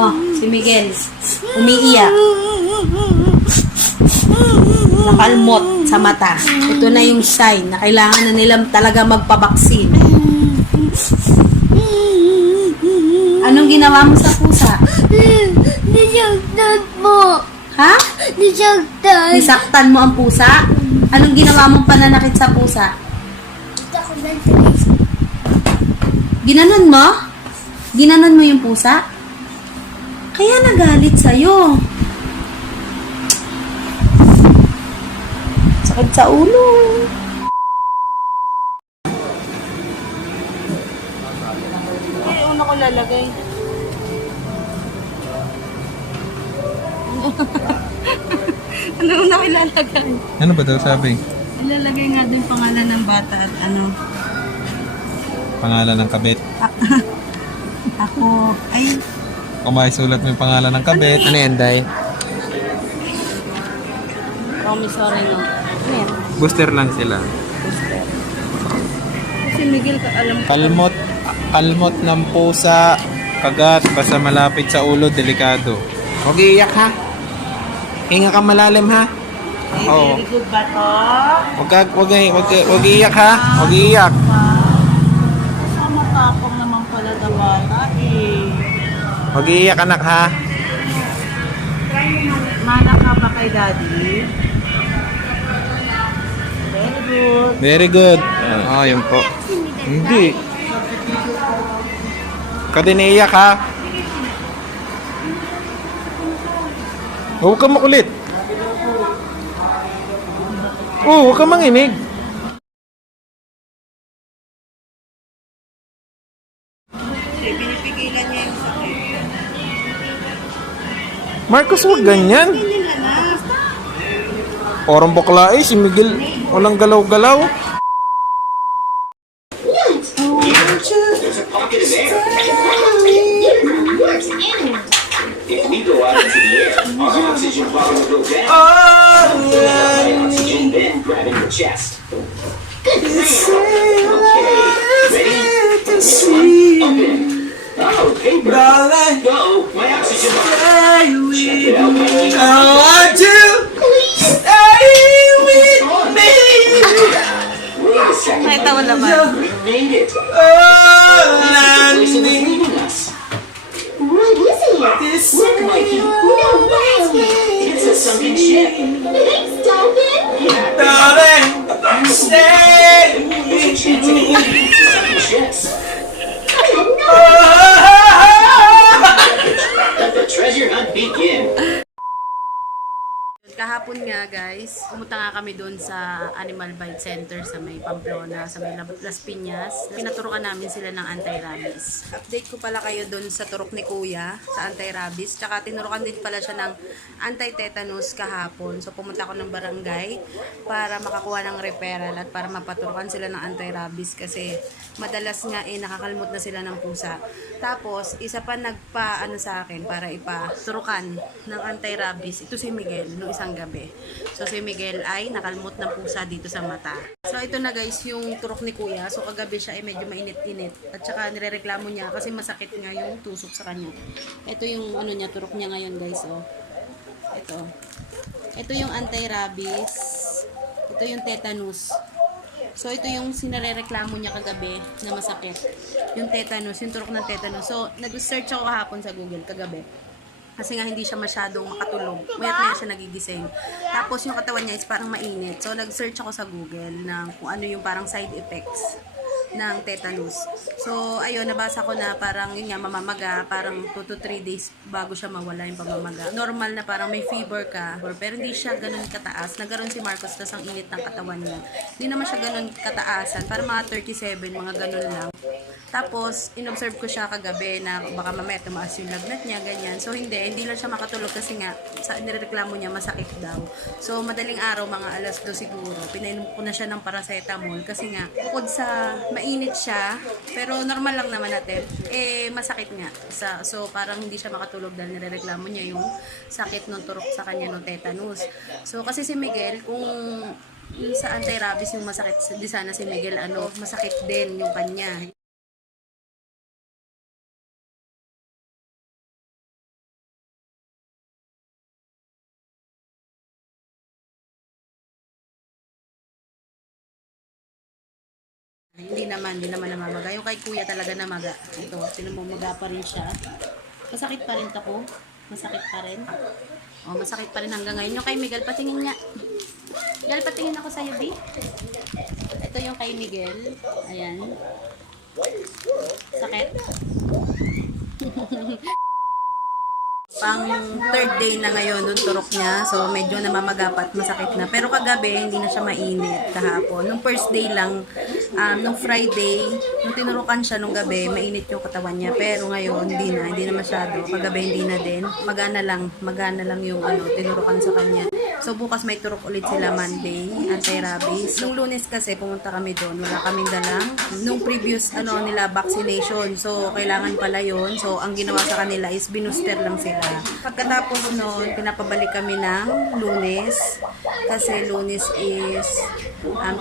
Oh, si Miguel. Umiiyak. Nakalmot sa mata. Ito na yung sign na kailangan na nilang talaga magpabaksin. Anong ginawa mo sa pusa? Nisaktan mo. Ha? Nisaktan. Nisaktan mo ang pusa? Anong ginawa mong pananakit sa pusa? Ginanon mo? Ginanon mo yung pusa? Kaya nagalit sa'yo. Sakit sa ulo. Ay, una ko lalagay. Ano una ko ilalagay? Ano ba daw sabi? Ilalagay nga doon pangalan ng bata at ano. Pangalan ng kabit. Ako, ay, Kung maisulat mo yung pangalan ng kabit. Ano yan, Day? promissory no. Ano yan? Booster lang sila. Booster. Si Miguel, alam ko. Kalmot ng pusa, kagat, basta malapit sa ulo, delikado. Huwag iiyak ha. Hinga ka malalim ha. Ay, Oo. very good ba to? Huwag iiyak ha. Huwag iiyak. Sama tapong naman pala na bata eh. Huwag iiyak anak ha. Mana ka ba kay daddy? Very good. Very good. Ah, yun po. Hindi. Ka din iiyak ha. Huwag ka makulit. Huwag ka manginig. Pinipigilan niya yung sakit. Marcos, huwag ganyan. Parang bakla eh, si Miguel walang galaw-galaw. If we go out into the air, our oxygen volume will go down. High oxygen then grabbing your chest. Okay, ready? Open. Oh, paper. Uh-oh, my oxygen volume. Check it out, baby. I want you stay with me. Wait a second. Nakita mo naman. We made it. Oh, The person is leaving us. What is it? this Look, Mikey. No way. It's a sunken ship. Thanks, Dolphin. Yeah. darling, stay There's a chance anyone can use the sunken ships. Let the treasure hunt begin. Kahapon nga guys, pumunta nga kami doon sa Animal Bite Center sa may Pamplona, sa may Las Piñas. Pinaturukan namin sila ng anti-rabies. Update ko pala kayo doon sa turok ni Kuya, sa anti-rabies. Tsaka tinurukan din pala siya ng anti-tetanus kahapon. So pumunta ako ng barangay para makakuha ng referral at para mapaturukan sila ng anti-rabies kasi madalas nga nakakalmot na sila ng pusa. Tapos, isa pa nagpa-ano sa akin para ipaturukan ng anti-rabies. Ito si Miguel, nung isang gabi. So, si Miguel ay nakalmot ng pusa dito sa mata. So, ito na guys, yung turok ni Kuya. So, kagabi siya ay medyo mainit-init. At saka, nirereklamo niya kasi masakit nga yung tusok sa kanya. Ito yung ano niya, turok niya ngayon guys. Oh. Ito. Ito yung anti-rabies. Ito yung tetanus. So, ito yung sinarereklamo niya kagabi na masakit. Yung tetanus, yung turok ng tetanus. So, nag-search ako kahapon sa Google kagabi. Kasi nga hindi siya masyadong makatulog. Mayat-maya siya nagigising. Tapos yung katawan niya is parang mainit. So, nag-search ako sa Google ng kung ano yung parang side effects ng tetanus. So, ayun, nabasa ko na parang yun nga, mamamaga, parang 2 to 3 days bago siya mawala yung pamamaga. Normal na parang may fever ka, pero hindi siya ganun kataas. Nagkaroon si Marcos, tas ang init ng katawan niya. Hindi naman siya ganun kataasan, parang mga 37, mga ganun lang. Tapos, inobserve ko siya kagabi na baka mamaya tumaas yung lagnat niya, ganyan. So, hindi lang siya makatulog kasi nga, sa nireklamo niya, masakit daw. So, madaling araw, mga alas 2 siguro, pinainom ko na siya ng paracetamol kasi nga, bukod sa mainit siya, pero normal lang naman natin, masakit nga. So, parang hindi siya makatulog dahil nireklamo niya yung sakit ng turok sa kanya ng tetanus. So, kasi si Miguel, kung yung sa anti-rabies yung masakit, di sana si Miguel, masakit din yung kanya. Hindi naman namamaga. Yung kay kuya talaga namaga. Ito, pinamamaga pa rin siya. Masakit pa rin ko. Masakit pa rin. Oh, masakit pa rin hanggang ngayon. Yung kay Miguel, patingin nga. Miguel, patingin ako sa'yo, B. Ito yung kay Miguel. Ayan. Sakit. Pang third day na ngayon, doon turok niya. So, medyo namamagapat, masakit na. Pero kagabi, hindi na siya mainit kahapon. Nung first day lang, nung Friday, nung tinurukan siya nung gabi, mainit yung katawan niya. Pero ngayon, hindi na masyado. Kagabi, hindi na din. Magana lang yung tinurukan sa kanya. So, bukas may turok ulit sila Monday, anti-rabies. Nung Lunes kasi, pumunta kami doon. Wala kaming dalang. Nung previous, nila, vaccination. So, kailangan pala yun. So, ang ginawa sa kanila is binooster lang sila. Pagkatapos noon, pinapabalik kami ng Lunes. Kasi Lunes is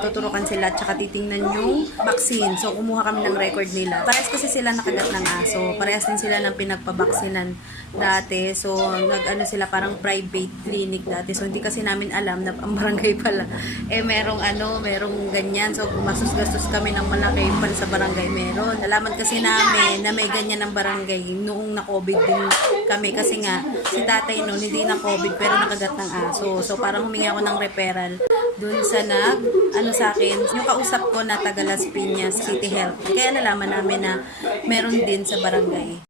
tuturukan sila at saka titingnan yung vaccine. So, kumuha kami ng record nila. Parehas kasi sila nakagat ng aso. Parehas din sila ng pinagpabaksinan dati. So, sila parang private clinic dati. So, hindi kasi namin alam na ang barangay pala. Merong ganyan. So, gumastos-gastos kami ng malaki pala sa barangay meron. Nalaman kasi namin na may ganyan ng barangay noong na-COVID din kami. Kasi nga, si tatay noon hindi na-COVID pero nakagat ng aso. So, parang humingi ako ng referral dun sa sa akin, yung kausap ko na taga Las Piñas City Health. Kaya nalaman namin na meron din sa barangay.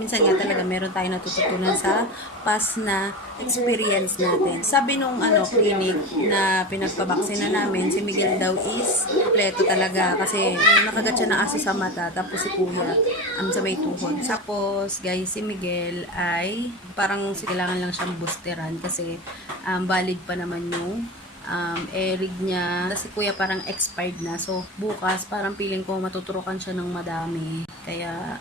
Minsan nga talaga meron tayo natututunan sa past na experience natin. Sabi nung clinic na pinagpabaksina namin, si Miguel daw is kompleto talaga kasi nakagat siya ng aso sa mata tapos si kuya sa may tuhod. Tapos guys, si Miguel ay parang kailangan lang siyang boosteran kasi valid pa naman yung erig niya. Kasi kuya parang expired na. So bukas parang feeling ko matuturukan siya ng madami. Kaya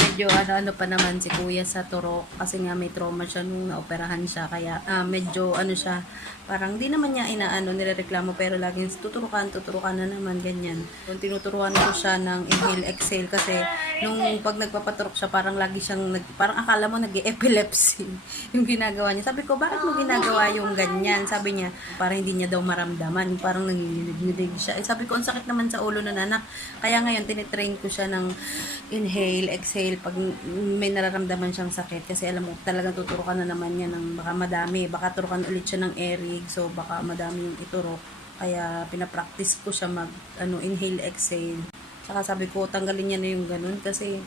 medyo pa naman si kuya sa turok kasi nga may trauma siya nung naoperahan siya kaya medyo siya parang di naman niya nirereklamo pero laging tuturukan na naman ganyan. Kung tinuturuan ko siya ng inhale exhale kasi nung pag nagpapaturok siya parang lagi siyang parang akala mo nag-epilepsy yung ginagawa niya. Sabi ko, bakit mo ginagawa yung ganyan? Sabi niya, parang hindi niya daw maramdaman, parang nanginginig siya. Sabi ko, ang sakit naman sa ulo na nanak. Kaya ngayon tinitrain ko siya ng inhale exhale pag may nararamdaman siyang sakit kasi alam mo talagang tuturukan na naman niya ng baka madami, baka turukan ulit siya ng erig, so baka madami yung iturok. Kaya pinapractice ko siya mag inhale exhale. Saka sabi ko tanggalin niya na yung ganun kasi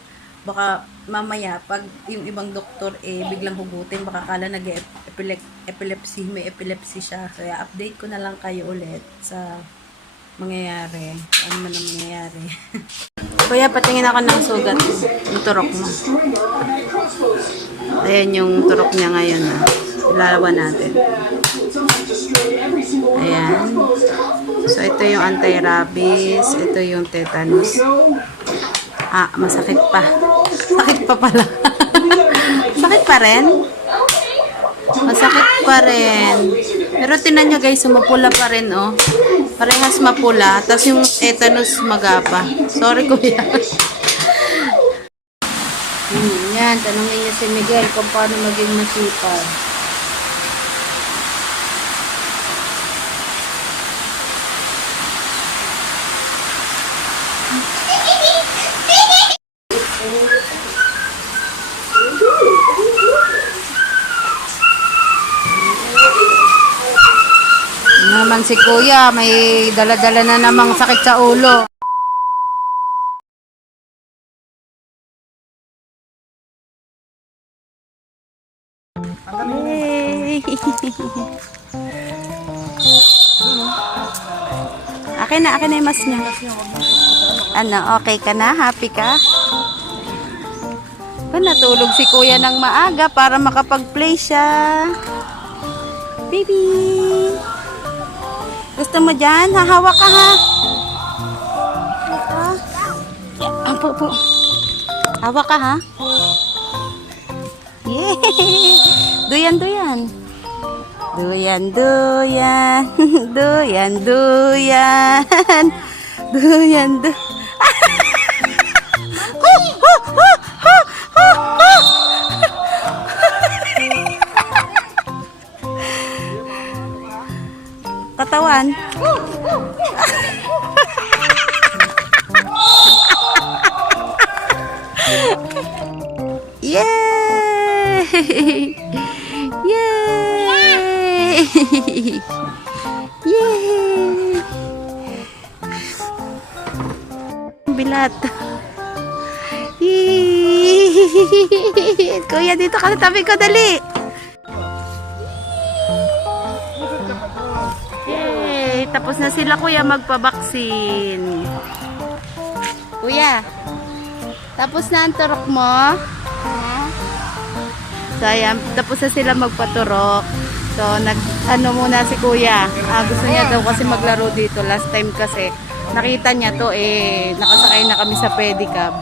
baka mamaya pag yung ibang doktor biglang hugutin baka kala nag-epilepsy, may epilepsy siya. Kaya update ko na lang kayo ulit sa mangyayari. Ano man ang mangyayari. Kuya, patingin ako ng sugat yung turok mo. Ayan yung turok niya ngayon. Ilalawan natin. Ayan. So, ito yung anti-rabies. Ito yung tetanus. Masakit pa. Sakit pa pala. Sakit pa rin? Masakit pa rin. Pero tinan nyo guys, mapula pa rin, oh. Parehas mapula. Tapos yung tetanus magapa. Sorry kuya. Yan, tanongin niya si Miguel kung paano maging masipag. Naman si kuya, may dala-dala na namang sakit sa ulo. Yay! Akin na yung mas niya. Okay ka na? Happy ka? Natulog si kuya ng maaga para makapag-play siya. Baby! Gusto mo dyan? Hahawak ka ha? Po. Hawak ka ha? Yay! Duyan. Duyan. katawan. Yay! Yay! Yay! Bilat. Yay! Kuya, dito ka sa tabi ko, dali. Yay! Tapos na sila, kuya, magpabaksin. Kuya, tapos na ang turok mo? So, ayan, tapos na sila magpaturok. So, ano muna si kuya. Gusto niya daw kasi maglaro dito. Last time kasi, nakita niya to, nakasakay na kami sa pedicab.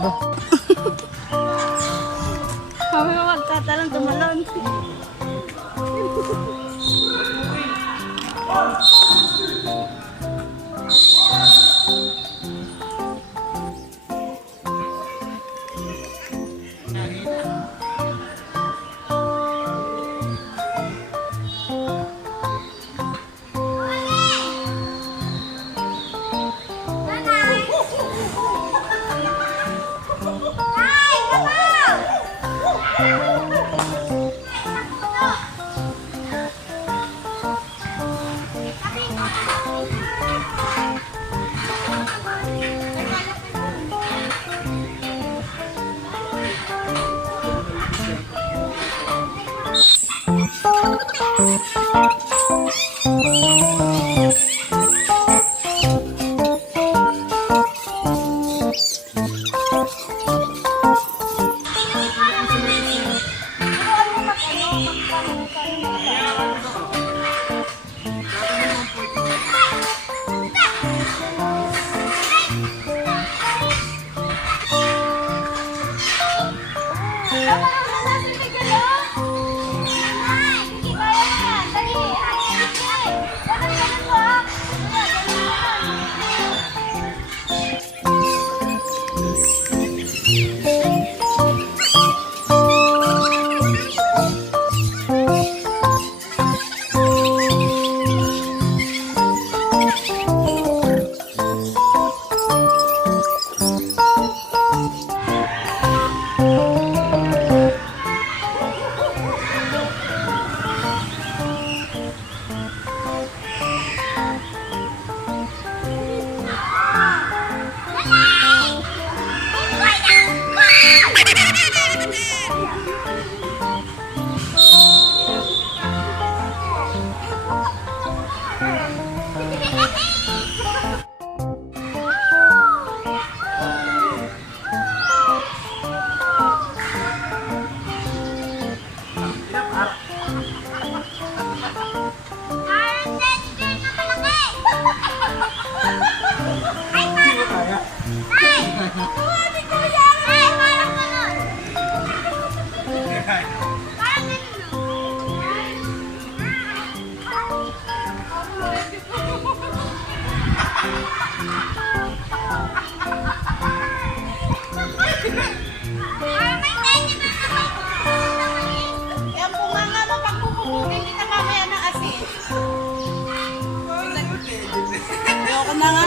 Kami magkatalang tumalon.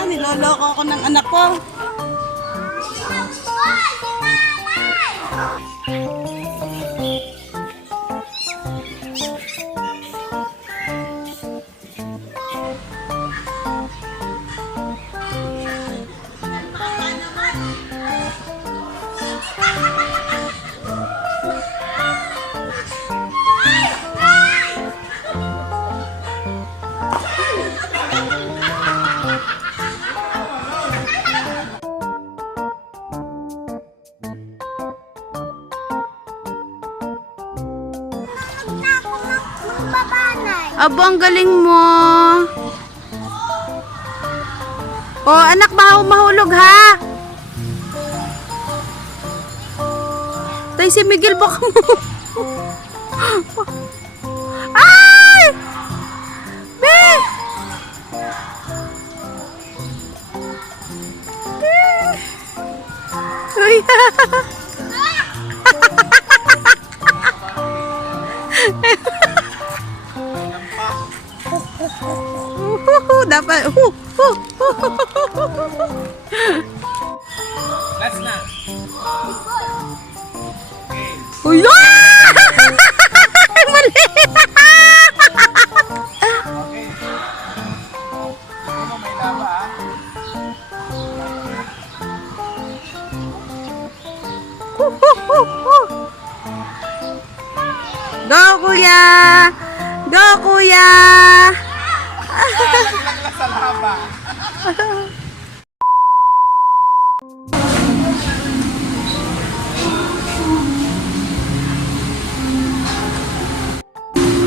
Niloloko ako ng anak ko. Abo, ang galing mo. Oh, anak, mahulog ha. Tay, si Miguel, baka mo. Ay! Be! Uy! Dapat, Last na. Uy, ah! Mali! Okay. Ano may laba ah? Go, kuya! Go, kuya! Laglag na sa laba.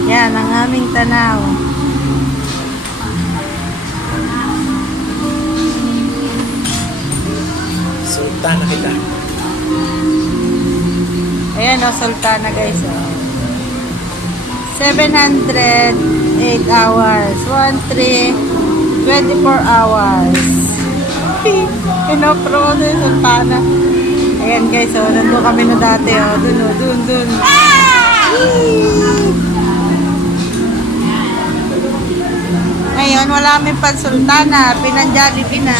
Yan ang aming tanaw. Sultan na kita. Ayan o, Sultana guys. 708 hours. 24 hours. Pinopro ko na yung Sultana. Ayan guys, o. Nandun kami na dati o. Dun o, dun. Ngayon, wala kami pang Sultana. Pinang-Jollibee na.